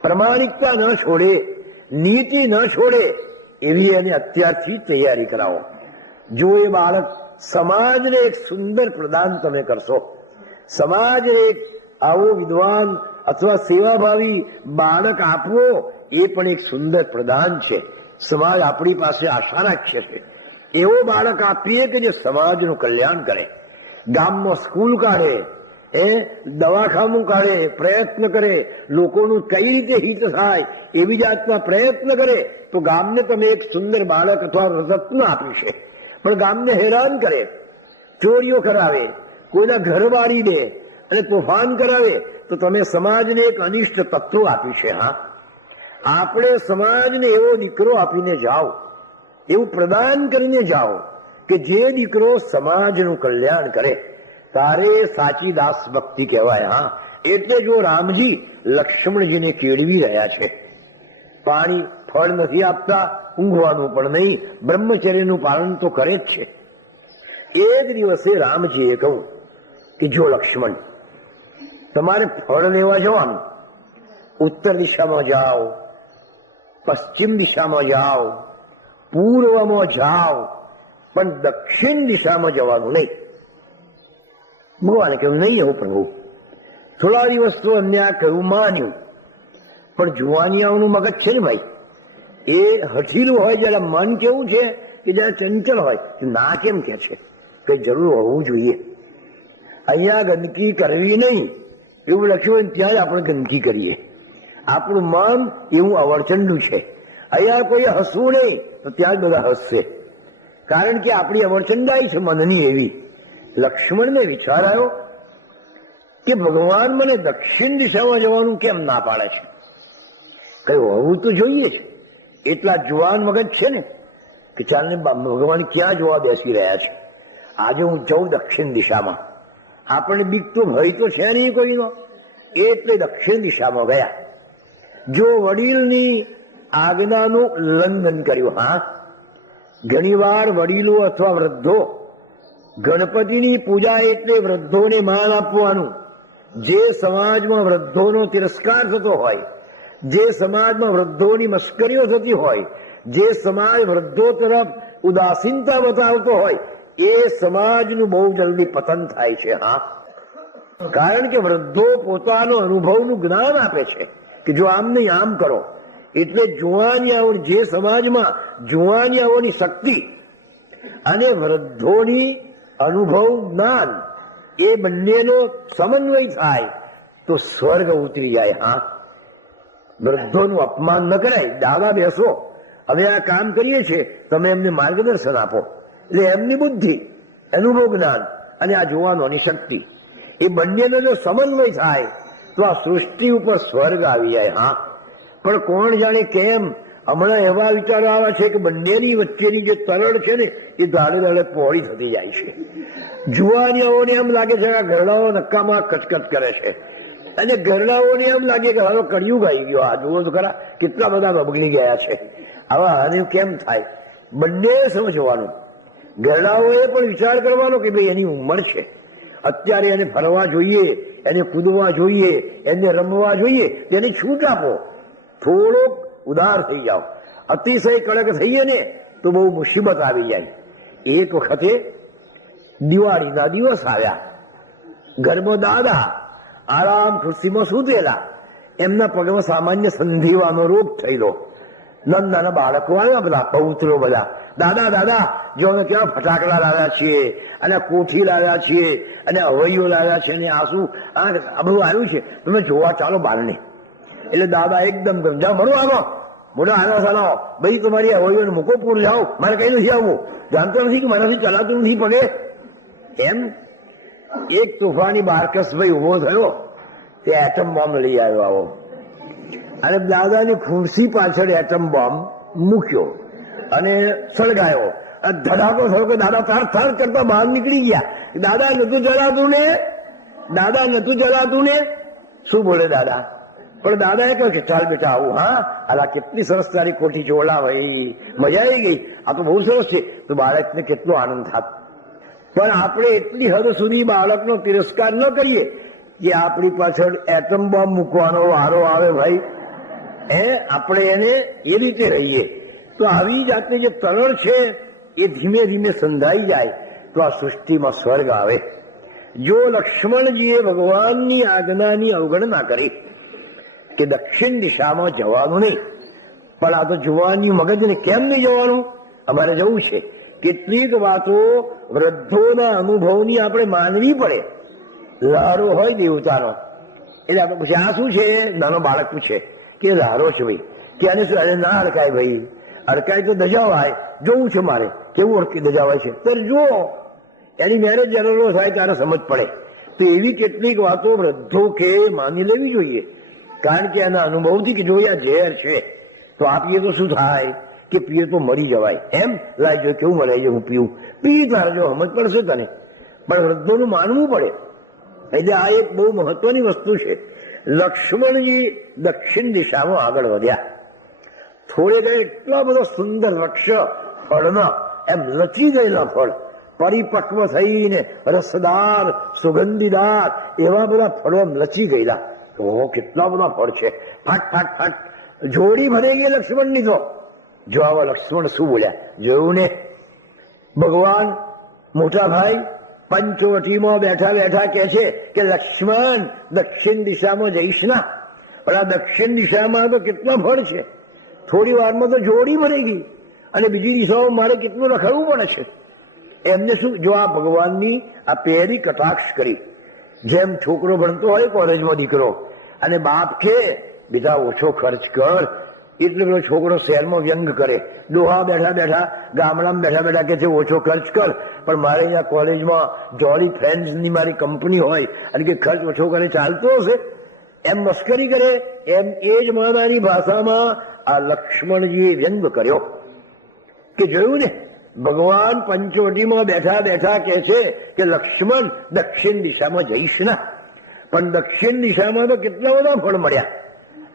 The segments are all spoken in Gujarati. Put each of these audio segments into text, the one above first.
પ્રમાણિકતા ન છોડે, નીતિ ન છોડે એવી એને અત્યારથી તૈયારી કરાવો. જો એ બાળક સમાજને એક સુંદર પ્રદાન તમે કરશો, સમાજને એક આવો વિદ્વાન અથવા સેવાભાવી બાળક આપવો એ પણ એક સુંદર પ્રદાન છે. સમાજ આપણી પાસે આશા રાખે છે એવો બાળક આપીએ કે જે સમાજનું કલ્યાણ કરે, ગામમાં સ્કૂલ કાઢે, દવાખાનું કાઢે, પ્રયત્ન કરે, લોકોનું કઈ રીતે હિત થાય એવી જાતના પ્રયત્ન કરે, તો ગામને તમે એક સુંદર બાળક અથવા રત્ન આપ્યું છે. પણ ગામને હેરાન કરે, ચોરીઓ કરાવે, કોઈના ઘર બાળી દે અને તોફાન કરાવે, તો તમે સમાજને એક અનિષ્ટ તત્વ આપ્યું છે. હા, આપણે સમાજને એવો દીકરો આપીને જાઓ, એવું પ્રદાન કરીને જાઓ કે જે દીકરો સમાજનું કલ્યાણ કરે, તારે સાચી દાસ ભક્તિ કહેવાય. હા, એટલે જો રામજી લક્ષ્મણજીને કેળવી રહ્યા છે, પાણી ફળ નથી આપતા, ઊંઘવાનું પણ નહીં, બ્રહ્મચર્યનું પાલન તો કરે જ છે. એ જ દિવસે રામજીએ કહ્યું કે જો લક્ષ્મણ, તમારે ફળ લેવા જવાનું, ઉત્તર દિશામાં જાઓ, પશ્ચિમ દિશામાં જાઓ, પૂર્વમાં જાઓ, પણ દક્ષિણ દિશામાં જવાનું નહીં. ભગવાને કહ્યું નહીં એવું પ્રભુ. થોડા દિવસ તો અમને આ કહ્યું માન્યું, પણ જુવાનિયાઓનું મગજ છે ને ભાઈ, એ હઠીલું હોય, જરા મન કેવું છે કે જયારે ચંચલ હોય, ના કેમ કે છે કે જરૂર હોવું જોઈએ. અહીંયા ગંદકી કરવી નહીં એવું લખ્યું હોય ત્યાં જ આપણે ગંદકી કરીએ. આપણું મન એવું અવળચંડું છે. અહીંયા કોઈ હસવું નહીં તો ત્યાં જ બધા હસશે, કારણ કે આપણી અવળચંડાઈ છે મનની એવી. લક્ષ્મણને વિચાર આવ્યો કે ભગવાન મને દક્ષિણ દિશામાં જવાનું કેમ ના પાડે છે, કઈ હોવું તો જોઈએ છે. એટલા જુવાન મગજ છે ને કે ચાલને ભગવાન ક્યાં જોવા બેસી રહ્યા છે, આજે હું જઉં દક્ષિણ દિશામાં. આપણને બીક તો ભય તો છે નહીં કોઈનો, એટલે દક્ષિણ દિશામાં ગયા. જો વડીલની આજ્ઞાનું ઉલ્લંઘન કર્યું. હા, ઘણીવાર વડીલો અથવા વૃદ્ધો, ગણપતિની પૂજા એટલે વૃદ્ધોને માન આપવાનું. જે સમાજમાં વૃદ્ધોનો તિરસ્કાર થતો હોય, જે સમાજમાં વૃદ્ધોની મશ્કરીઓ થતી હોય, જે સમાજ વૃદ્ધો તરફ ઉદાસીનતા બતાવતો હોય, એ સમાજનું બહુ જલ્દી પતન થાય છે. હા, કારણ કે વૃદ્ધો પોતાનો અનુભવનું જ્ઞાન આપે છે કે જો આમ નહીં આમ કરો. એટલે જુવાનિયાઓ, જે સમાજમાં જુવાનિયાઓની શક્તિ અને વૃદ્ધોની અનુભવ જ્ઞાન એ બંનેનો સમન્વય થાય તો સ્વર્ગ ઉતરી જાય. હા, વૃદ્ધોનું અપમાન ન કરાય. દાદા બેસો, હવે આ કામ કરીએ છીએ, તમે એમને માર્ગદર્શન આપો. એટલે એમની બુદ્ધિ, અનુભવ જ્ઞાન અને આ જુવાનોની શક્તિ, એ બંનેનો જો સમન્વય થાય તો આ સૃષ્ટિ ઉપર સ્વર્ગ આવી જાય. હા, પણ કોણ જાણે કેમ હમણાં એવા વિચારો આવે છે કે બંનેની વચ્ચેની જે તરળ છે ને એ દાડે દાડે પહોળી થતી જાય છે. જુવાનિયાઓને એમ લાગે છે કે ઘરડાઓ નક્કામાં કચકચ કરે છે, અને ઘરડાઓને એમ લાગે કે હાલો કળિયુગ આવી ગયો. આ જુઓ તો ખરા કેટલા બધા બગડી ગયા છે. આવા આને કેમ થાય, બંને સમજવાનું. ઘરડાઓએ પણ વિચાર કરવાનો કે ભાઈ એની ઉંમર છે, અત્યારે એને ફરવા જોઈએ, એને કૂદવા જોઈએ, એને રમવા જોઈએ, તેને છૂટ આપો. થોડોક ઉદાર થઈ જાઓ. અતિશય કડક થઈએ ને તો બહુ મુસીબત આવી જાય. એક વખતે દિવાળીના દિવસ આવ્યા. ઘરમાં દાદા આરામ ખુરશીમાં સૂતેલા, એમના પગમાં સામાન્ય સંધિવાનો રોગ થયેલો. નાના બાળકો આવ્યા, બધા પૌત્રો બધા, દાદા દાદા જો અમે કેવા ફટાકડા લાવ્યા છીએ, અને કોઠી લાવ્યા છીએ, અને હવૈયો લાવ્યા છે, અને આસુ આ બધું આવ્યું છે, તમે જોવા ચાલો બારને. એટલે દાદા એકદમ જાઓ, મળો આવો, મોટો આનો ચાલો ભાઈ, તમારી હવૈયોને મૂકો, પૂર જાઓ, મારે કઈ નથી આવવું, જાણતો નથી કે મારાથી ચલાતું નથી પગે. એમ એક તોફાની બારકસભાઈ ઉભો થયો, તે એટમ બોમ્બ લઈ આવ્યો આવો, અને દાદાની ખુરશી પાછળ એટમ બોમ્બ મૂક્યો અને સળગાયો. ધડાકો થયો કે દાદા તાર થાર કરતા બહાર નીકળી ગયા. દાદા નતું જલાતું ને, દાદા નતું જલાતું ને. શું બોલે દાદા? પણ દાદાએ કહ્યું કે ચાલ બેટા આવું. હા, અલા કેટલી સરસ તારી કોઠી ચોળા ભાઈ, મજા આવી ગઈ, આ તો બહુ સરસ છે. તો બાળકને કેટલો આનંદ થાત. પણ આપણે એટલી હદ સુધી બાળકનો તિરસ્કાર ન કરીએ કે આપણી પાછળ એટમ બોમ્બ મૂકવાનો વારો આવે ભાઈ. આપણે એને એ રીતે રહીએ તો આવી જાતની જે તરળ છે એ ધીમે ધીમે સંધાઈ જાય તો આ સૃષ્ટિમાં સ્વર્ગ આવે. જો લક્ષ્મણજીએ ભગવાનની આજ્ઞાની અવગણના કરી કે દક્ષિણ દિશામાં જવાનું નહીં, પણ આ તો જુવાની મગજને કેમ નહીં જવાનું, અમારે જવું છે. કેટલીક વાતો વૃદ્ધોના અનુભવની આપણે માનવી પડે. લારો હોય દેવતાનો એટલે આપણે પૂછે આ શું છે, નાનો બાળક પૂછે કે લારો છે ભાઈ, કે આને શું, અરે ના અડકાય ભાઈ, અડકાય તો દજાવાય, જોવું છે મારે કેવું દજાવાય છે, તો જુઓ, એની મેરેજ જરૂર થાય ત્યારે સમજ પડે. તો એવી કેટલીક વાતો વૃદ્ધો કે માની લેવી જોઈએ, કારણ કે એના અનુભવથી કે જોયા ઝેર છે તો આપીએ તો શું થાય કે પીએ તો મરી જવાય, એમ લાય જો કેવું મળે હું પીવું, પી તારે જો સમજ પડશે તને, પણ વૃદ્ધોનું માનવું પડે. એટલે આ એક બહુ મહત્વની વસ્તુ છે. લક્ષ્મણજી દક્ષિણ દિશામાં આગળ વધ્યા. થોડે ગયે એટલા બધા સુંદર વૃક્ષ ફળના એમ લચી ગયેલા ફળ, પરિપક્વ થઈને રસદાર સુગંધીદાર એવા બધા ફળો એમ લચી ગયેલા. ઓહો, કેટલા બધા ફળ છે. ફાટ ફાટ ફાટ જોડી ભરાઈ ગઈ લક્ષ્મણની. તો જો આવા લક્ષ્મણ શું બોલ્યા જોયું ને, ભગવાન મોટા ભાઈ પંચવટીમાં બેઠા બેઠા કે છે કે લક્ષ્મણ દક્ષિણ દિશામાં જઈશ ના, પણ આ દક્ષિણ દિશામાં તો કેટલા ફળ છે, થોડી વારમાં તો જોડી ભરાઈ ગઈ અને બીજી દિશામાં મારે કેટલું રખડવું પડે છે. એમને શું, જો આ ભગવાનની આ પહેરી કટાક્ષ કરી. જેમ છોકરો ભણતો હોય કોલેજમાં દીકરો, અને બાપ કે બેટા ઓછો ખર્ચ કર, એટલે પેલો છોકરો શહેરમાં વ્યંગ કરે, ડોહા બેઠા બેઠા ગામડામાં બેઠા બેઠા કે છે ઓછો ખર્ચ કર, પણ મારે અહીંયા કોલેજમાં જોલી ફ્રેન્ડ્સની મારી કંપની હોય અને કે ખર્ચ ઓછો કરે ચાલતો હશે, એમ મસ્કરી કરે. એમ એ જ માનાની ભાષામાં આ લક્ષ્મણજીએ વ્યંગ કર્યો કે જોયું ને, ભગવાન પંચવટીમાં બેઠા બેઠા કે છે કે લક્ષ્મણ દક્ષિણ દિશામાં જઈશ ના, પણ દક્ષિણ દિશામાં તો કેટલા બધા ફળ મળ્યા,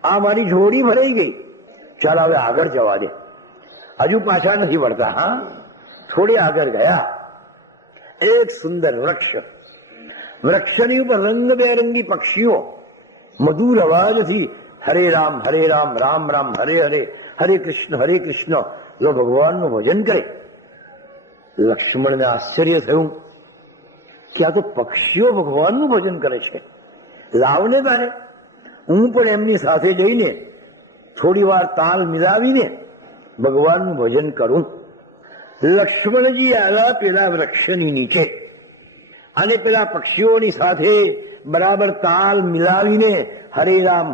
આ મારી જોડી ભરાઈ ગઈ, ચાલ હવે આગળ જવા દે. હજુ પાછા નથી વળતા. હા, થોડી આગળ ગયા, એક સુંદર વૃક્ષ, વૃક્ષની ઉપર રંગબેરંગી પક્ષીઓ મધુર અવાજથી હરે રામ રામ રામ હરે હરે, હરે કૃષ્ણ જો ભગવાનનું ભજન કરે. લક્ષ્મણને આશ્ચર્ય થયું કે આ તો પક્ષીઓ ભગવાનનું ભજન કરે છે, લાવને તારે હું પણ એમની સાથે જઈને થોડી વાર તાલ મિલાવીને ભગવાનનું ભજન કરું. લક્ષ્મણજી આવ્યા પેલા વૃક્ષની નીચે અને પેલા પક્ષીઓની સાથે બરાબર તાલ મિલાવીને હરે રામ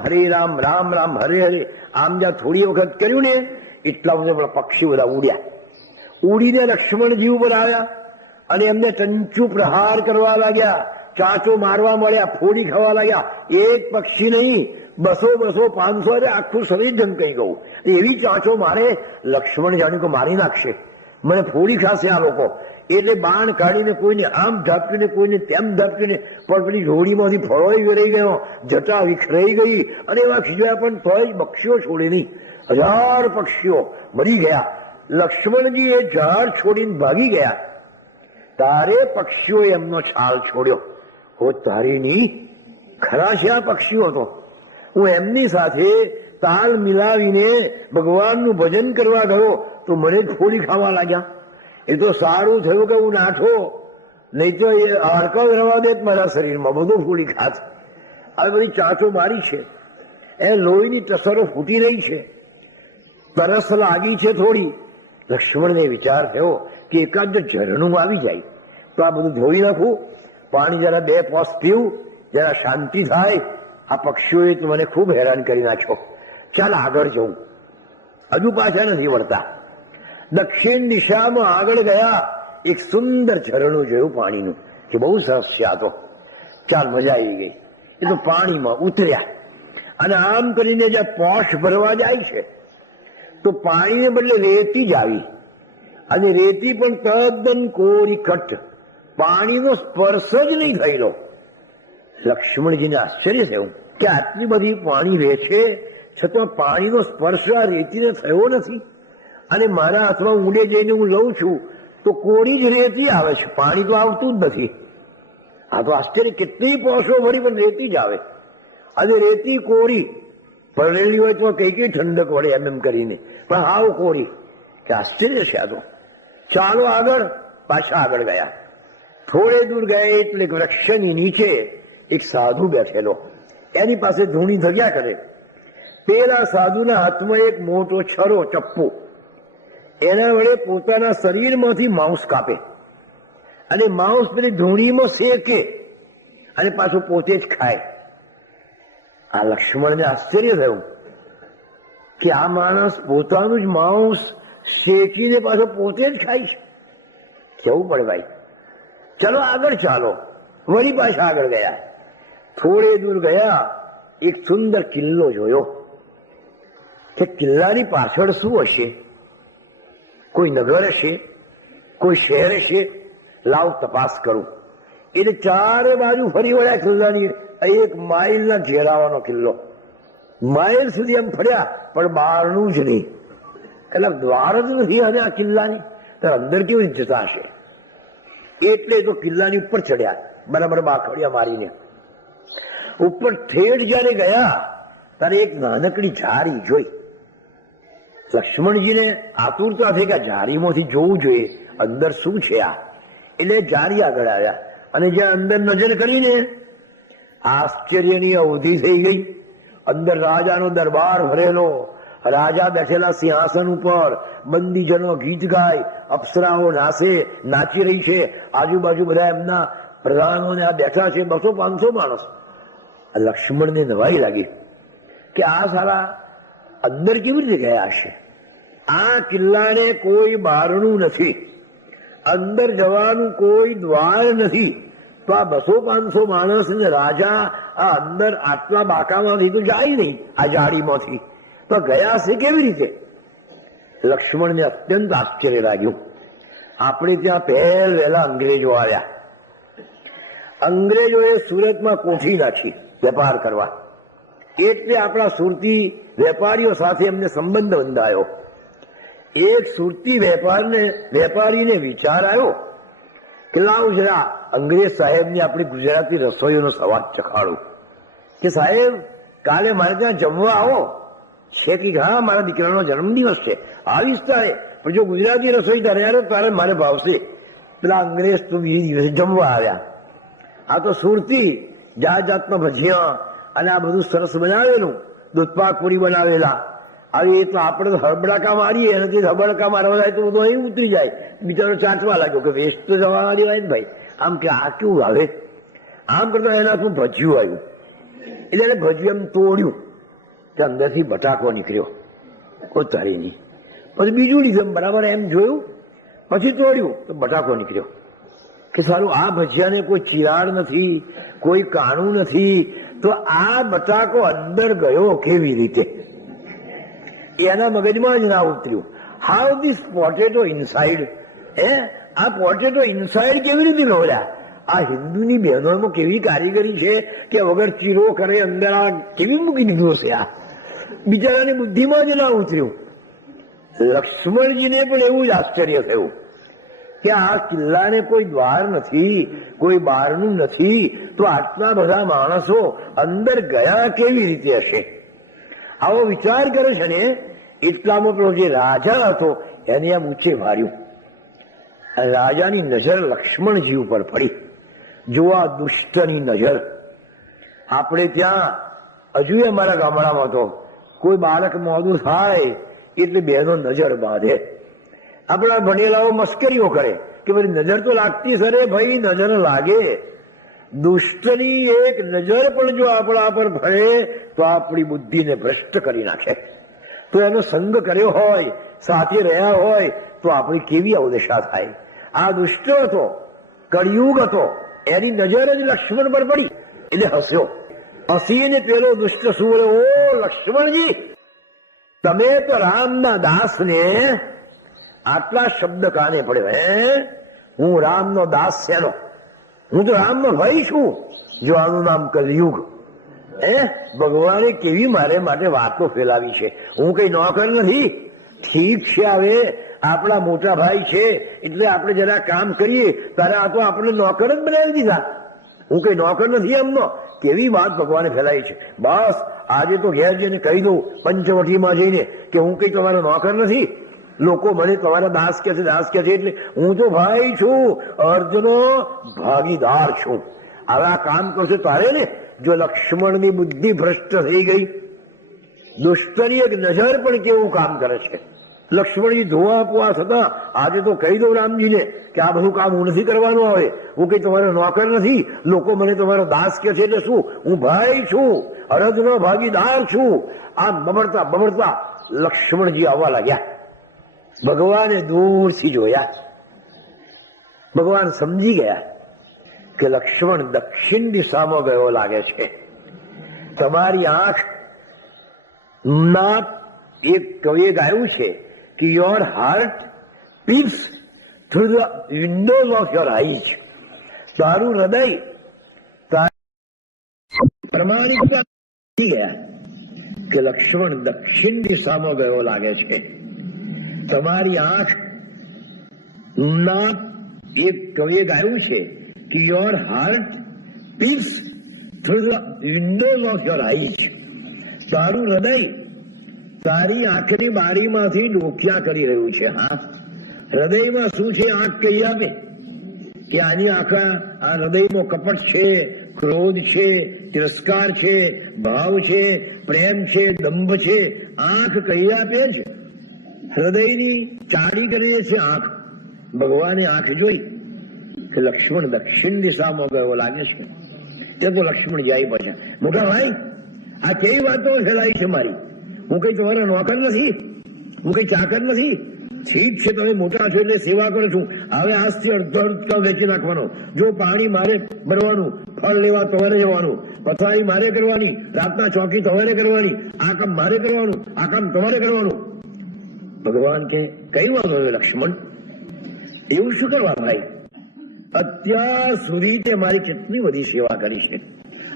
રામ રામ હરે હરે આમ જ્યાં થોડી વખત કર્યું ને, એટલા બધા પક્ષી બધા ઉડ્યા. ઉડીને લક્ષ્મણજી ઉપર આવ્યા અને એમને ટંચુ પ્રહાર કરવા લાગ્યા, ચાંચો મારવા મળ્યા, ફોડી ખાવા લાગ્યા. એક પક્ષી નહીં, 200 500 આખું શરીર ઢંકાઈ ગયું. એવી ચાંચો મારે, લક્ષ્મણ જાણ્યું કે મારી નાખશે, મને ફોડી ખાશે આ લોકો. એટલે બાણ કાઢીને કોઈને આમ ઝાપટીને કોઈને તેમ ઝાપટીને, પણ પેલી જોડીમાંથી ફળોય વેરાઈ ગયો, જટા વિખરાઈ ગઈ અને એવા ખીજવાયા, પણ તોય પક્ષીઓ છોડે નહીં. 1000 પક્ષીઓ મરી ગયા. લક્ષ્મણજી એ ઝાડ છોડીને ભાગી ગયા, તારે પક્ષીઓ એમનો છાલ છોડ્યો. હો તારીની, ખરા છે આ પક્ષીઓ તો. હું એમની સાથે તાલ મિલાવીને ભગવાનનું ભજન કરવા ગયો તો મને જ ફોડી ખાવા લાગ્યા. એ તો સારું થયું કે હું નાઠો, નહીં તો એ હાડકા રહેવા દે મારા શરીરમાં, બધું ફોડી ખાત. આ બધી ચાંચો મારી છે, એ લોહીની ટસરો ફૂટી રહી છે, તરસ લાગી છે થોડી. લક્ષ્મણને વિચાર થયો કે એકાદ ઝરણું આવી જાય તો આ બધું ધોઈ નાખું, પાણી જરા 2 પોસ પીવું, જરા શાંતિ થાય. આ પક્ષીઓએ તો મને ખૂબ હેરાન કરી નાખ્યો, ચાલ આગળ જવું. હજુ પાછા નથી વળતા. દક્ષિણ દિશામાં આગળ ગયા, એક સુંદર ઝરણું જોયું પાણીનું, કે બહુ સરસ છે આ તો, ચાલ મજા આવી ગઈ. એ તો પાણીમાં ઉતર્યા અને આમ કરીને જ્યાં પોશ ભરવા જાય છે તો પાણીને બદલે રેતી જ આવી, અને રેતી પણ તદ્દન કોરી કટ, પાણીનો સ્પર્શ જ નહીં થયેલો. લક્ષ્મણજીને આશ્ચર્ય થયું કે આટલી બધી પાણી રહે છે છતાં પાણીનો સ્પર્શ આ રેતીને થયો નથી, અને મારા હાથમાં ઊંડે જઈને હું લઉં છું તો કોરી જ રેતી આવે છે, પાણી તો આવતું જ નથી. આ તો આશ્ચર્ય, કેટલી પોસો ભરી પણ રેતી જ આવે, અને રેતી કોરી. પરણેલી હોય તો કઈ કઈ ઠંડક વળે એમ કરીને, પણ હાવ કોરી કે આશ્ચર્ય છે આ તો. ચાલો આગળ. પાછા આગળ ગયા. થોડે દૂર ગયા એટલે વૃક્ષની નીચે એક સાધુ બેઠેલો, એની પાસે ધૂણી ધર્યા કરે. પેલા સાધુના હાથમાં એક મોટો છરો, ચપ્પુ, એના વડે પોતાના શરીરમાંથી માંસ કાપે અને માંસ પેલી ધૂણીમાં શેકે અને પાછું પોતે જ ખાય. આ લક્ષ્મણને આશ્ચર્ય થયું કે આ માણસ પોતાનું જ માંસ શેકીને પાછો પોતે જ ખાય છે. કેવું પડે ભાઈ. ચલો આગળ ચાલો. વળી પાછા આગળ ગયા. થોડે દૂર ગયા એક સુંદર કિલ્લો જોયો કે કિલ્લાની પાછળ શું હશે? કોઈ નગર હશે, કોઈ શહેર હશે. લાવ તપાસ કરું. એટલે ચારે બાજુ ફરી વળ્યા કિલ્લાની. 1 માઇલના ઘેરાવાનો કિલ્લો. માઇલ સુધી એમ ફર્યા પણ બહારનું જ નહીં, એટલે દ્વાર જ નથી અને આ કિલ્લાની, તો અંદર કેવી રીતે જતા હશે? એટલે તો કિલ્લાની ઉપર ચડ્યા, બરાબર બાખડિયા મારીને. ઉપર ઠેઠ જયારે ગયા ત્યારે એક નાનકડી ઝારી જોઈ. લક્ષ્મણજીને આતુરતા થઈ કે ઝારીમાંથી જોવું જોઈએ અંદર શું છે આ. એટલે ઝારી આગળ આવ્યા અને જ્યાં અંદર નજર કરીને આશ્ચર્યની અવધિ થઈ ગઈ. અંદર રાજાનો દરબાર ભરેલો, રાજા બેઠેલા સિંહાસન ઉપર, બંદીજનો ગીત ગાય, અપ્સરાઓ નાચી રહી છે, આજુબાજુ બધા એમના પ્રધાનોને આ બેઠા છે. 200-500 માણસ. લક્ષ્મણને નવાઈ લાગી કે આ સારા અંદર કેવી રીતે ગયા હશે? આ કિલ્લાને કોઈ બારણું નથી, અંદર જવાનું કોઈ દ્વાર નથી, તો આ 200-500 માણસ ને રાજા આ અંદર આટલા બાકામાંથી તો જાય નહીં, આ જાળીમાંથી તો ગયા છે કેવી રીતે? લક્ષ્મણને અત્યંત આશ્ચર્ય લાગ્યું. આપણે ત્યાં વહેલા અંગ્રેજો આવ્યા. અંગ્રેજોએ સુરતમાં કોઠી નાખી વેપાર કરવા, એટલે આપણા સુરતી વેપારીઓ સાથે એમને સંબંધ બંધાયો. એક સુરતી વેપારીને વિચાર આવ્યો કે લાવ જરા અંગ્રેજ સાહેબને આપણી ગુજરાતી રસોઈનો સ્વાદ ચખાડું. કે સાહેબ કાલે મારે ત્યાં જમવા આવો છે? કે હા, મારા દીકરાનો જન્મદિવસ છે, આવીશ તારે, પણ જો ગુજરાતી રસોઈ તારે મારે ભાવશે. પેલા અંગ્રેજ તો બીજે દિવસે જમવા આવ્યા. આ તો સુરતી જાત જાતના ભજીયા અને આ બધું સરસ બનાવેલું, દૂધપાક પૂરી બનાવેલા. આવી તો આપણે તો હળબડાકા મારીએ, એનાથી હળબડાકા મારવા જાય તો બધું અહીં ઉતરી જાય. બિચારો ચાચવા લાગ્યો કે વેસ્ટ તો જવા દેવાય ને ભાઈ. આમ કે આ કેવું આવે? આમ કરતા એના શું ભજીયું આવ્યું, એટલે એને ભજીયું એમ તોડ્યું, કે અંદરથી બટાકો નીકળ્યો કોતરીની. પછી બીજું લીધું બરાબર એમ જોયું, પછી તોડ્યું તો બટાકો નીકળ્યો. કે સારું આ ભજીયાને કોઈ ચિરાડ નથી, કોઈ કાણું નથી, તો આ બટાકો અંદર ગયો કેવી રીતે? એના મગજમાં જ ના ઉતર્યું. હાઉ ધીસ પોટેટો ઇનસાઇડ, આ પોટેટો ઇનસાઇડ કેવી રીતે ગોળ્યા? આ હિન્દુની બહેનોમાં કેવી કારીગરી છે કે વગર ચીરો કરે અંદર આ કેવી મૂકી દીધો છે? આ બિચારાની બુદ્ધિમાં જ ના ઉતર્યું. લક્ષ્મણજીને પણ એવું જ આશ્ચર્ય થયું કે આ કિલ્લાને કોઈ દ્વાર નથી, કોઈ બારણું નથી, તો આટલા બધા માણસો અંદર ગયા કેવી રીતે હશે? આવો વિચાર કરે છે ને એટલામાં પેલો જે રાજા હતો એને આમ ઊંચે માર્યું. રાજાની નજર લક્ષ્મણજી ઉપર પડી. જો આ દુષ્ટની નજર. આપણે ત્યાં હજુ અમારા ગામડામાં તો કોઈ બાળક મોડું થાય એટલે બહેનો નજર બાંધે. આપણા ભણેલાઓ મસ્કરીઓ કરે કે ભાઈ નજર તો લાગતી સરે, ભાઈ નજર લાગે. દુષ્ટની એક નજર પણ જો આપણા પર ભળે તો આપણી બુદ્ધિને ભ્રષ્ટ કરી નાખે. તો એનો સંગ કર્યો હોય, સાથે રહ્યા હોય તો આપણી કેવી અવદશા થાય? આ દુષ્ટ હતો, કળિયુગ હતો, એની નજર જ લક્ષ્મણ પર પડી એટલે હસ્યો. હસીને પેલો દુષ્ટ શું બોલે, ઓ લક્ષ્મણજી, તમે તો રામના દાસને આટલા શબ્દ કાને પડ્યો? હું રામનો દાસ શેનો? હું તો રામનો ભાઈ છું. જો આનું નામ કલયુગ. ભગવાને કેવી મારે માટે વાતો ફેલાવી છે. હું કઈ નોકર નથી. ઠીક છે, હવે આપણા મોટા ભાઈ છે એટલે આપણે જરા કામ કરીએ, ત્યારે આ તો આપણે નોકર જ બનાવી દીધા. હું કઈ નોકર નથી એમનો. કેવી વાત ભગવાને ફેલાઈ છે. બસ આજે તો ઘેર જઈને કહી દઉં પંચવટીમાં જઈને કે હું કઈ તમારો નોકર નથી. લોકો મને તમારા દાસ કે છે, દાસ કે છે, એટલે હું તો ભાઈ છું, અર્જનો ભાગીદાર છું. હવે આ કામ કરશો તારે ને. જો લક્ષ્મણની બુદ્ધિ ભ્રષ્ટ થઈ ગઈ, દુષ્ટની એક નજર પણ કેવું કામ કરે છે. લક્ષ્મણજી ધોવા પોવા થતા આજે તો કહી દઉં રામજીને કે આ બધું કામ હું નથી કરવાનું. આવે હું કઈ તમારો નોકર નથી. લોકો મને તમારો દાસ કે છે એટલે શું, હું ભાઈ છું, અરજનો ભાગીદાર છું. આ બબડતા બબડતા લક્ષ્મણજી આવવા લાગ્યા. ભગવાને દૂરથી જોયા. ભગવાન સમજી ગયા કે લક્ષ્મણ દક્ષિણ દિશામાં ગયો લાગે છે. તમારી આંખ ના એક કવિએ ગાયું છે કે your heart peeps through the windows of your eyes. તારું હૃદય પ્રમાણિકતા ગયા કે લક્ષ્મણ દક્ષિણ દિશામાં ગયો લાગે છે. તમારી આંખ ના એક કવિએ ગાયું છે કે your heart peeps through the windows of your eyes. તારું હૃદય તારી આંખની બારીમાંથી ડોક્યા કરી રહ્યું છે. હા, હૃદયમાં શું છે આંખ કહી આપે કે આની આંખા આ હૃદયમાં કપટ છે, ક્રોધ છે, તિરસ્કાર છે, ભાવ છે, પ્રેમ છે, દંભ છે. આંખ કહી આપે છે. હૃદયની ચાડી કરીએ છે આંખ. ભગવાને આંખ જોઈ કે લક્ષ્મણ દક્ષિણ દિશામાં ગયો લાગે છે. તે તો લક્ષ્મણ જાય પાછા. મોટા ભાઈ, આ કેવી વાતો ફેલાઈ છે મારી. હું કઈ તમારા નોકર નથી, હું કઈ ચાકર નથી. ઠીક છે, તમે મોટા છો એટલે સેવા કરો છું. હવે આજથી અડધો વેચી નાખવાનો. જો પાણી મારે ભરવાનું, ફળ લેવા તમારે જવાનું, પથારી મારે કરવાની, રાતના ચોકી તમારે કરવાની, આ કામ મારે કરવાનું, આ કામ તમારે કરવાનું. ભગવાન કે કઈ વાંધો લક્ષ્મણ, એવું શું કરવા ભાઈ? અત્યાર સુધી તે મારી કેટલી બધી સેવા કરી છે,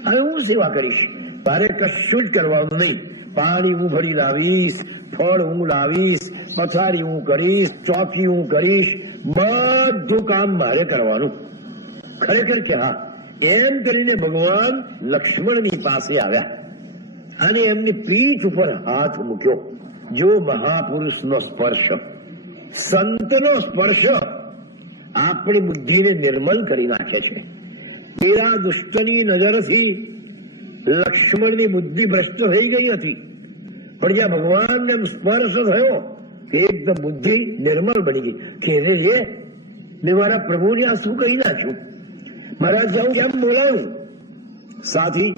હવે હું સેવા કરીશ. તારે કશું જ કરવાનું નહીં. પાણી હું ભરી લાવીશ, ફળ હું લાવીશ, પથારી હું કરીશ, ચોકી હું કરીશ, બધું કામ મારે કરવાનું. ખરેખર કે હા, એમ કરીને ભગવાન લક્ષ્મણની પાસે આવ્યા અને એમની પીઠ ઉપર હાથ મૂક્યો. જો મહાપુરુષનો સ્પર્શ, સંતનો સ્પર્શ આપણી બુદ્ધિને નિર્મલ કરી નાખે છે. પેલા દુષ્ટની નજરથી લક્ષ્મણની બુદ્ધિ ભ્રષ્ટ થઈ ગઈ હતી, પણ જ્યાં ભગવાનને સ્પર્શ થયો કે એકદમ બુદ્ધિ નિર્મલ બની ગઈ. કે રે મેં મારા પ્રભુને આ શું કહી નાખ્યું, મારા જાઉં કેમ બોલાયું? સાથી,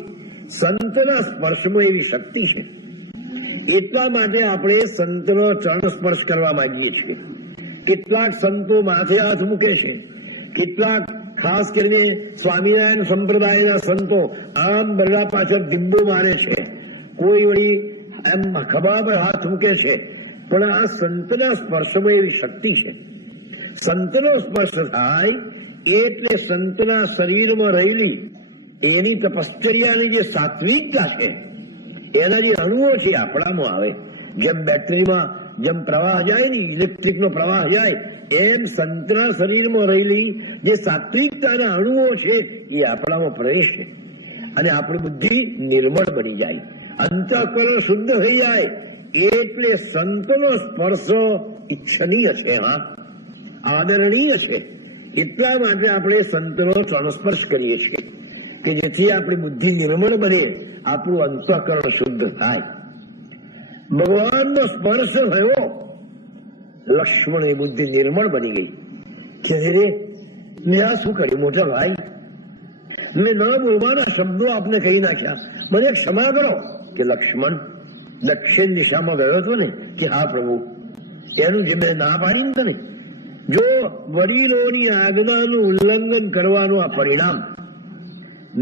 સંતના સ્પર્શમાં એવી શક્તિ છે. એટલા માટે આપણે સંતનો ચરણ સ્પર્શ કરવા માંગીએ છીએ. કેટલાક સંતો માથે હાથ મૂકે છે, કેટલાક ખાસ કરીને સ્વામિનારાયણ સંપ્રદાયના સંતો આમ બરડા પાછળ દિબ્બો મારે છે, કોઈ વળી એમ ખભા પર હાથ મૂકે છે. પણ આ સંતના સ્પર્શમાં એવી શક્તિ છે. સંતનો સ્પર્શ થાય એટલે સંતના શરીરમાં રહેલી એની તપશ્ચર્યાની જે સાત્વિકતા છે, એના જે અણુઓ છે આપણામાં આવે. જેમ બેટરીમાં જેમ પ્રવાહ જાય ને, ઇલેક્ટ્રિકનો પ્રવાહ જાય, એમ સંતના શરીરમાં રહેલી જે સાત્વિકતાના અણુઓ છે એ આપણામાં પ્રવેશે અને આપણી બુદ્ધિ નિર્મળ બની જાય, અંતઃકરણ શુદ્ધ થઈ જાય. એટલે સંતનો સ્પર્શ ઈચ્છનીય છે, હા, આદરણીય છે. એટલા માટે આપણે સંતનો સંસ્પર્શ કરીએ છીએ કે જેથી આપણી બુદ્ધિ નિર્મળ બને, આપણું અંતઃકરણ શુદ્ધ થાય. ભગવાનનો સ્પર્શ થયો, લક્ષ્મણની બુદ્ધિ નિર્મળ બની ગઈ. કે રે મેં આ શું કર્યું મોટા ભાઈ? મેં ન બોલવાના શબ્દો આપને કહી નાખ્યા, મને ક્ષમા કરો. કે લક્ષ્મણ દક્ષિણ દિશામાં ગયો હતો ને? કે હા પ્રભુ, એનું જે મેં ના પાડી તને, જો વડીલોની આજ્ઞાનું ઉલ્લંઘન કરવાનું આ પરિણામ,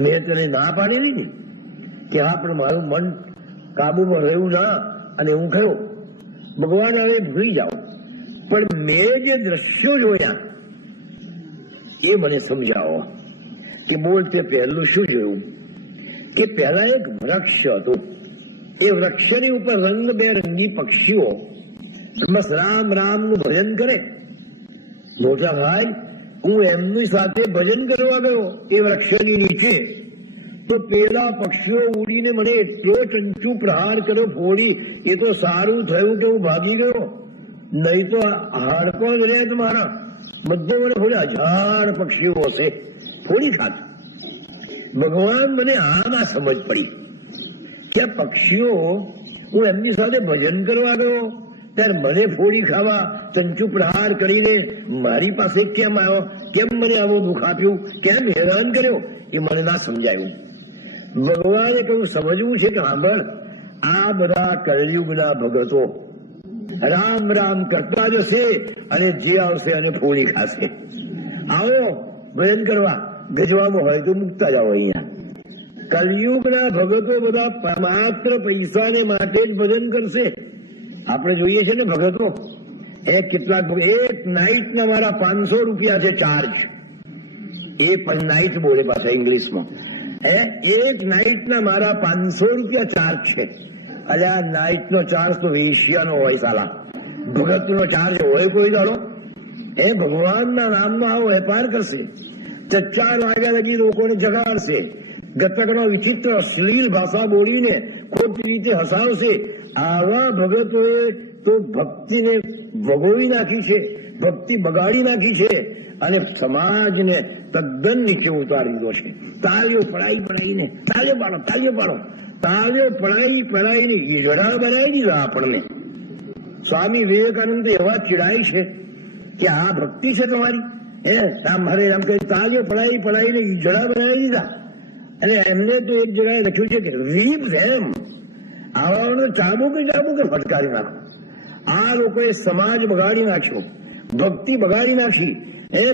મેં તને ના પાડેલી ને કે હા, પણ મારું મન કાબુમાં રહ્યું ના અને હું ગયો. ભગવાન હવે ભૂલી જાઓ, પણ મેં જે દ્રશ્યો જોયા એ મને સમજાવો. કે બોલ, તે પહેલું શું જોયું? કે પહેલા એક વૃક્ષ હતું, એ વૃક્ષની ઉપર રંગબેરંગી પક્ષીઓ બસ રામ રામ નું ભજન કરે. મોટા ભાઈ, હું એમની સાથે ભજન કરવા ગયો એ વૃક્ષની નીચે, તો પેલા પક્ષીઓ ઉડીને મને એટલો ચંચુ પ્રહાર કર્યો, ફોડી. એ તો સારું થયું કે હું ભાગી ગયો, નહીં તો હાડકો જ રહે મારા. બધે મને ફોડ્યા, 1000 પક્ષીઓ હશે, ફોડી ખાત. ભગવાન મને આ ના સમજ પડી કે આ પક્ષીઓ, હું એમની સાથે ભજન કરવા ગયો ત્યારે મને ફોડી ખાવા, ચંચુ પ્રહાર કરીને મારી પાસે કેમ આવ્યો, કેમ મને આવો દુઃખ આપ્યું, કેમ હેરાન કર્યો, એ મને ના સમજાયું. ભગવાને કહ્યું સમજવું છે કે સાંભળ, આ બધા કળયુગના ભગતો રામ રામ કરતા જશે અને જે આવશે અને ફોડી ખાશે. આવો ભજન કરવા, ગજવામાં હોય તો મૂકતા જાઓ. અહીંયા કલયુગના ભગતો બધા માત્ર પૈસાને માટે જ ભજન કરશે. આપણે જોઈએ છે ને ભગતો, કેટલાક એક નાઇટના મારા 500 રૂપિયા છે ચાર્જ. એ પણ નાઇટ બોલે પાછા ઇંગ્લિશમાં. એક નાઇટના મારા 500 રૂપિયા ચાર્જ છે. અલ્યા નાઇટનો ચાર્જ તો વેશ્યાનો હોય સાલા, ભગતનો ચાર્જ હોય કોઈ દાડો? ભગવાનના નામનો આવો વેપાર કરશે, 4 વાગ્યા લગી લોકોને જગાડશે, ગતકનો વિચિત્ર અશ્લીલ ભાષા બોલીને ખોટી રીતે હસાવશે. આવા ભગતોએ તો ભક્તિને ભગોવી નાખી છે, ભક્તિ બગાડી નાખી છે અને સમાજને તદ્દન નીચે ઉતારી દીધો છે. તાળીઓ પડાઈ પડાઈને, તાળીઓ પાડો, તાળીઓ પાડો, તાળીઓ પડાઈને ઈજડા બનાવી દીધા આપણને. સ્વામી વિવેકાનંદ એવા ચીડાય છે કે આ ભક્તિ છે તમારી? રામ હરે રામ કહી તાળીઓ પડાઈને ઈજડા બનાવી દીધા. અને એમને તો એક જગ્યાએ લખ્યું છે કે વીપ ધેમ, આવાઓને ચાબુકે ફટકારી નાખો. આ લોકોએ સમાજ બગાડી નાખ્યો, ભક્તિ બગાડી નાખી,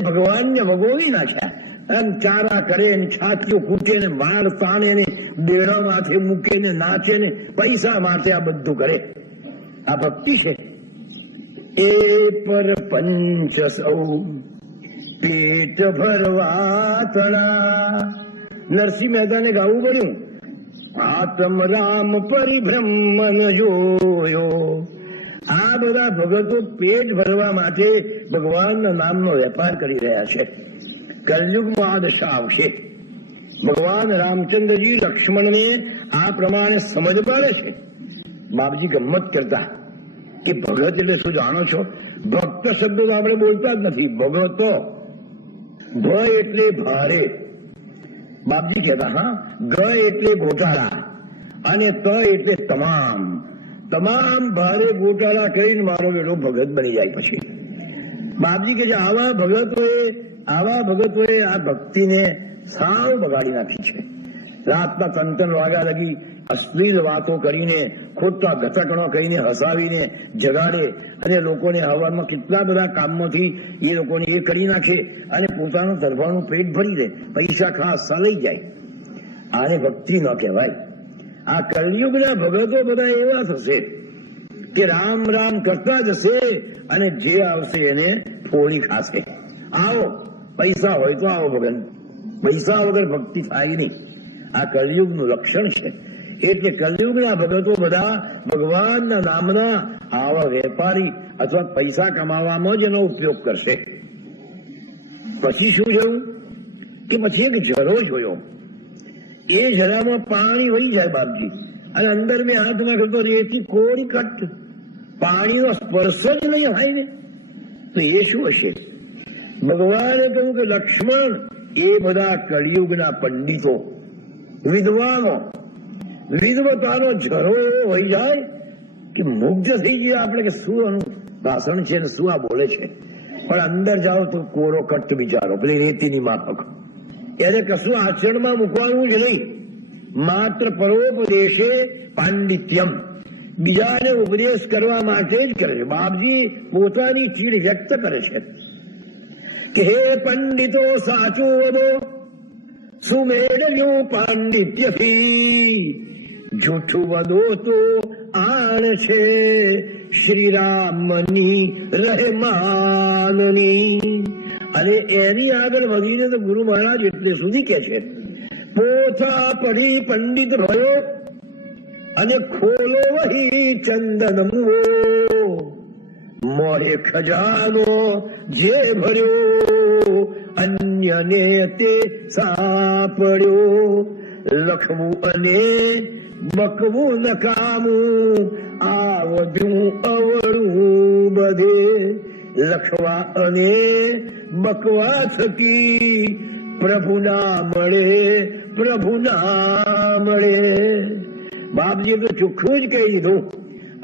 ભગવાનને વગોવી નાખ્યા. એમ ચારા કરે ને, છાતીઓ કૂટે ને, માર તાણે ને, બેડા માથે મૂકે ને, નાચે ને, પૈસા માટે આ બધું કરે. આ ભક્તિ છે? એ પર પંચ સૌ પેટ ભરવા તળા. નરસિંહ મહેતાને ગાવું પડ્યું, આત્મ રામ પરિભ્રમણ જોયો. આ બધા ભગતો પેટ ભરવા માટે ભગવાનના નામનો વેપાર કરી રહ્યા છે. કલયુગમાં આ દશા આવશે. ભગવાન રામચંદ્રજી લક્ષ્મણને આ પ્રમાણે સમજ પાડે છે. બાપજી ગમ્મત કરતા કે ભગત એટલે શું જાણો છો? ભક્ત શબ્દ તો આપણે બોલતા જ નથી. ભગતો, ભ એટલે ભારે, બાપજી કહેતા. હા, ગ એટલે ગોટાળા અને ત એટલે તમામ ભારે ગોટાળા કરીને મારો બેટો ભગત બની જાય. પછી બાપજી કે છે આવા ભગતોએ આ ભક્તિને સાવ બગાડી નાખી છે. રાતના 3 વાગ્યા લગી અશ્લીલ વાતો કરીને, ખોટા ગતકણો કહીને હસાવીને જગાડે અને લોકોને હવામાં કેટલા બધા કામમાંથી એ લોકોને એ કરી નાખે અને પોતાનું તરફાનું પેટ ભરી દે, પૈસા ખાસા લઈ જાય. આને ભક્તિ ન કહેવાય. આ કલયુગના ભગતો બધા એવા થશે કે રામ રામ કરતા જશે અને જે આવશે એને ફોડી ખાશે. આવો, પૈસા હોય તો આવો ભગવાન, પૈસા વગર ભક્તિ થાય નહીં. આ કલયુગનું લક્ષણ છે. એટલે કલયુગના ભગતો બધા ભગવાનના નામના આવા વેપારી અથવા પૈસા કમાવામાં જ એનો ઉપયોગ કરશે. પછી શું થયું કે પછી એક ઝરો જોયો. એ જરામાં પાણી વહી જાય બાપજી, અને અંદર મેં હાથ નાખ્યો તો રેતી કોરી કટ, પાણીનો સ્પર્શ જ નહીં થાય ને. તો એ શું હશે? ભગવાને કહ્યું કે લક્ષ્મણ, એ બધા કળિયુગના પંડિતો, વિદ્વાનો, વિદ્વતાનો ઝરો એવો વહી જાય કે મુગ્ધ થઈ ગયા આપણે કે શું આનું ભાષણ છે ને શું આ બોલે છે. પણ અંદર જાઓ તો કોરો કટ બિચારો, પેલી રેતીની માફક. એને કશું આચરણમાં મૂકવાનું જ નહીં, માત્ર પરોપદેશે પાંડિત્યમ, બીજાને ઉપદેશ કરવા માટે જ કરે છે. બાપજી પોતાની ચીડ વ્યક્ત કરે છે કે હે પંડિતો સાચું વદો, સુમેળ્યું પાંડિત્યથી, જૂઠું વદો તો આણ છે શ્રી રામની રહેમાનની. અને એની આગળ વધીને તો ગુરુ મહારાજ એટલે સુધી કે છે, પોથા પઢી પંડિત ભયો અને ખોલો વહી ચંદન મુઓ, મોહે ખજાનો જે ભર્યો અન્યને તે સાંપડ્યો. લખવું અને બકવું નકામું, આવડ્યું અવળું બધે. લખવા અને બકવા થકી પ્રભુ ના મળે, પ્રભુ ના મળે. બાપજીએ તો ચોખ્ખું જ કહી દીધું.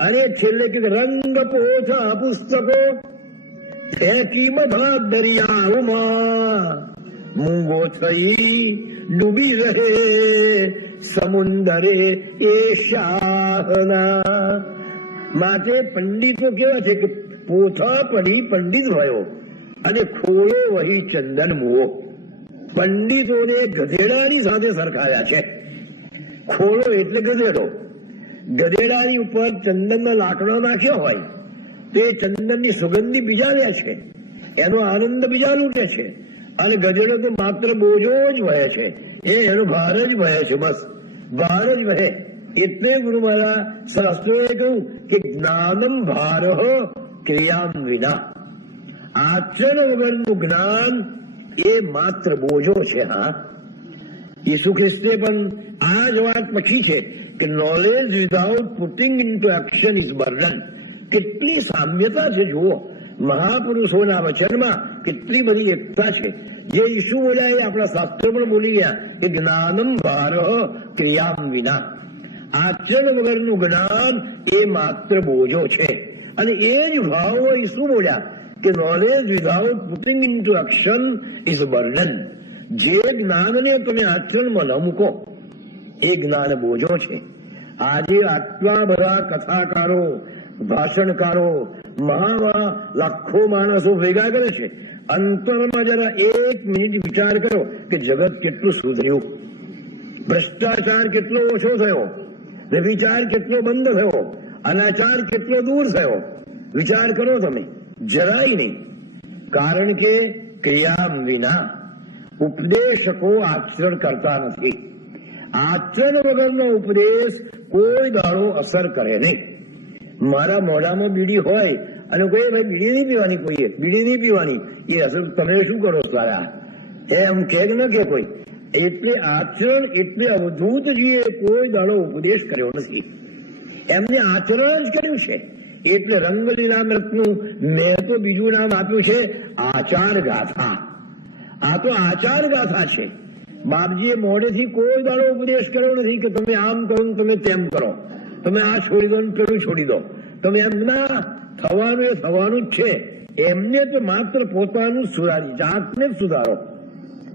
અને છેલ્લે કે રંગ પોથા પુસ્તકો ફેંકી બધા દરિયાઓમાં, મૂંગો થઈ ડૂબી રહે સમુંદરે એ શાહના. માટે પંડિતો કેવા છે કે પોથા પડી પંડિત ભયો અને ખોળો વહી ચંદન મુઓ. પંડિતોને ગધેડાની સાથે સરખાવ્યા છે. ખોળો એટલે ગધેડો. ગધેડાની ઉપર ચંદનનો લાકડો નાખ્યો હોય તે ચંદનની સુગંધી બીજા લે છે, એનો આનંદ બીજા લૂંટે છે. અને ગધેડો તો માત્ર બોજો જ વહે છે, એનો ભાર જ વહે છે, બસ ભાર જ વહે. એટલે ગુરુ મારા શાસ્ત્રોએ કહ્યું કે જ્ઞાનમ ભાર ક્રિયામ વિના. આચરણ વગરનું જ્ઞાન એ માત્ર બોજો છે. હા, ઈસુ ખ્રિસ્તે પણ આ જ વાત લખી છે કે knowledge without putting into action is burden. કેટલી સામ્યતા છે જુઓ, મહાપુરુષોના વચનમાં કેટલી બધી એકતા છે. જે ઈસુ બોલ્યા એ આપણા શાસ્ત્રો પણ બોલી ગયા કે જ્ઞાનમ ભાર ક્રિયામ વિના. આચરણ વગરનું જ્ઞાન એ માત્ર બોજો છે. અને એ જ ભાવો ઈસુ બોલ્યા કે knowledge without putting into action is burden. જે જ્ઞાનને તમે આચરણમાં ન મૂકો એ જ્ઞાન બોજો છે. આજે આટલા બધા કથાકારો, ભાષણકારો, લાખો માણસો ભેગા કરે છે. અંતરમાં જરા 1 મિનિટ વિચાર કરો કે જગત કેટલું સુધર્યું, ભ્રષ્ટાચાર કેટલો ઓછો થયો, વ્યભિચાર કેટલો બંધ થયો, અનાચાર કેટલો દૂર થયો. વિચાર કરો તમે, જરાય નહીં. કારણ કે ક્રિયા વિના ઉપદેશકો આચરણ કરતા નથી. આચરણ વગરનો ઉપદેશ કોઈ દાડો અસર કરે નહીં. મારા મોઢામાં બીડી હોય અને કોઈ ભાઈ બીડી નહીં પીવાની, કોઈએ બીડી નહીં પીવાની, એ અસર તમે શું કરો સારા એમ કે ન કે કોઈ. એટલે આચરણ એટલે અવધૂતજીએ કોઈ દાડો ઉપદેશ કર્યો નથી, એમને આચરણ જ કર્યું છે. એટલે રંગલીલામૃતનું મેં તો બીજું નામ આપ્યું છે આચાર ગાથા. આ તો આચાર ગાથા છે. બાપજીએ મોઢેથી કોઈ દાડો ઉપદેશ કર્યો નથી કે તમે આમ કરો તમે તેમ કરો, તમે આ છોડી દો પેલું છોડી દો. તમે એમ ના, થવાનું એ થવાનું જ છે. એમને તો માત્ર પોતાનું સુધારી, જાતને જ સુધારો.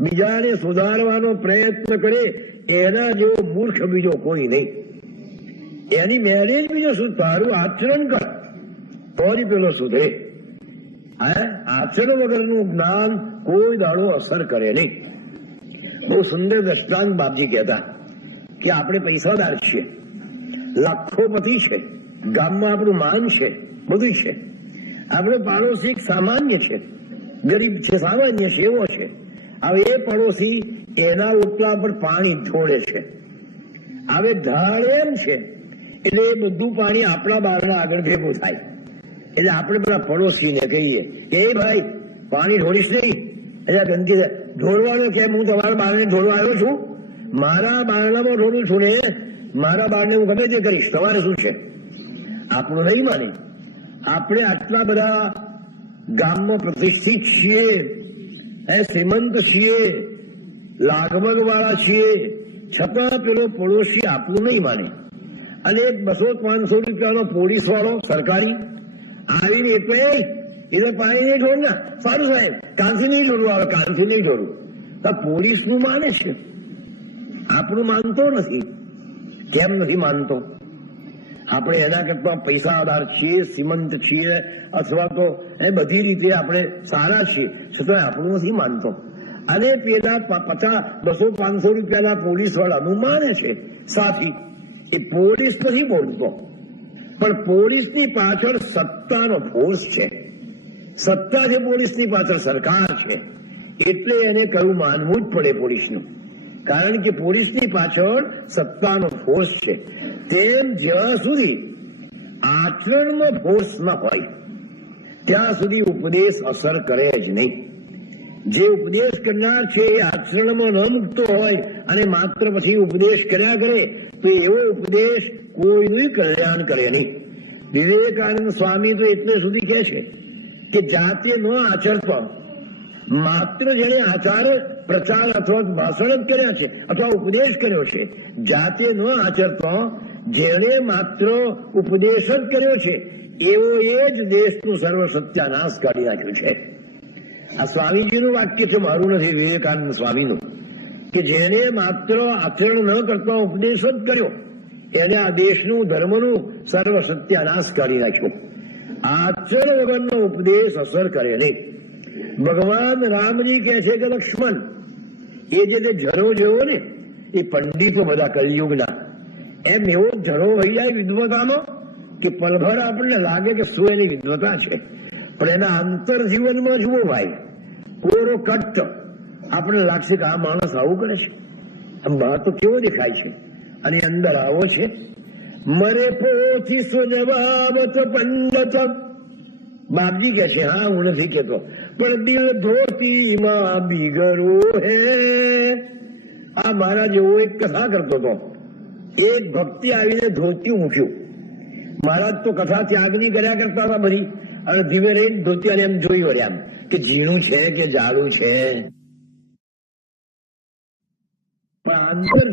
બીજાને સુધારવાનો પ્રયત્ન કરે એના જેવો મૂર્ખ બીજો કોઈ નહીં. એની મેરેજ બીજો શું, તારું આચરણ કર તો જ પેલો સુધરે. આચરણ વગરનું જ્ઞાન કોઈ દાડો અસર કરે નહીં. બહુ સુંદર દ્રષ્ટાંત બાપજી કહેતા કે આપણે પૈસાદાર છીએ, લાખોપતિ છે, ગામમાં આપણું માન છે, બધું છે. આપણો પાડોશી સામાન્ય છે, ગરીબ છે, સામાન્ય છે, એવો છે. હવે એ પડોશી એના ઉપલા પર પાણી ઢોળે છે. હવે ઢાળ એમ છે એટલે એ બધું પાણી આપણા બારના આગળ ભેગું થાય. એટલે આપણે બધા પડોશીને કહીએ કે એ ભાઈ પાણી ઢોળીશ નહીં. એટલે ગંદકી ઢોળવાનો કેમ, હું તમારા બારને ઢોળવા આવ્યો છું? મારા બારણામાં ઢોળું છું ને, મારા બારને હું ગમે તે કરીશ, તમારે શું છે? આપણું નહીં માને. આપણે આટલા બધા ગામમાં પ્રતિષ્ઠિત છીએ, શ્રીમંત છીએ, લાગવગ વાળા છીએ, છતાં પેલો પડોશી આપણું નહીં માને. અને 200-500 રૂપિયાનો પોલીસ વાળો સરકારી આવીને એટલે એ તો પાણી નહીં ઢોળ ના, સારું સાહેબ કાલથી નહીં ઢોળવું, આવે કાલથી નહીં ઢોળવું. તો પોલીસનું માને છે, આપણું માનતો નથી. કેમ નથી માનતો? આપણે એના કરતા પૈસાદાર છીએ, શ્રીમંત છીએ, અથવા તો એ બધી રીતે આપણે સારા છીએ, છતાં આપણું નથી માનતો. અને પેલા 50-200-500 રૂપિયાના પોલીસ વાળાનું માને છે સાથી. એ પોલીસ નથી બોલતો, પણ પોલીસની પાછળ સત્તાનો ફોર્સ છે. સત્તા છે પોલીસની પાછળ, સરકાર છે. એટલે એને કયું માનવું જ પડે પોલીસનું, કારણ કે પોલીસની પાછળ સત્તાનો ફોર્સ છે. તેમ જ્યાં સુધી આચરણનો ફોર્સ ન હોય ત્યાં સુધી ઉપદેશ અસર કરે જ નહીં. જે ઉપદેશ કરનાર છે એ આચરણમાં ન મૂકતો હોય અને માત્ર પછી ઉપદેશ કર્યા કરે તો એવો ઉપદેશ કોઈનું કલ્યાણ કરે નહીં. વિવેકાનંદ સ્વામી તો એટલે સુધી કહે છે કે જાતે ન આચરતો, માત્ર જેને આચાર પ્રચાર અથવા ભાષણ જ કર્યા છે અથવા ઉપદેશ કર્યો છે, જાતે ન આચરતો જેણે માત્ર ઉપદેશ જ કર્યો છે એવો એ જ દેશનું સર્વ સત્યાનાશ કાઢી નાખ્યું છે. આ સ્વામીજીનું વાક્ય છે, મારું નથી, વિવેકાનંદ સ્વામીનું, કે જેને માત્ર આચરણ ન કરતો ઉપદેશ જ કર્યો એને આ દેશનું ધર્મનું સર્વ સત્યાનાશ કાઢી નાખ્યો. આચરણ વગરનો ઉપદેશ અસર કરે નહીં. ભગવાન રામજી કહે છે કે લક્ષ્મણ એ જે ઝરો જેવો ને એ પંડિતો બધા કલયુગના એમ એવો ઝરો વહી જાય વિદ્વતામાં કે પલભર આપણને લાગે કે શું એની વિદ્વતા છે, પણ એના અંતર જીવનમાં જુઓ ભાઈ, કોરો કટ્ટ આપણને લાગશે કે આ માણસ આવું કરે છે, આમ બહાર તો કેવો દેખાય છે અને અંદર આવો છે. મરે પોથી સુજવાબત પંડિત, બાપજી કે છે, હા હું નથી કેતો, પણ દિલ ધોતી માં બીગરો હે. આ મારા જેવો એક કથા કરતો હતો, એક ભક્તિ આવીને ધોતી મૂક્યું. મહારાજ તો કથા ત્યાગની કર્યા કરતા હતા બધી, અને ધીમે રહીને ધોતી અને એમ જોઈ વળ્યા એમ કે ઝીણું છે કે જાડું છે, પણ અંતર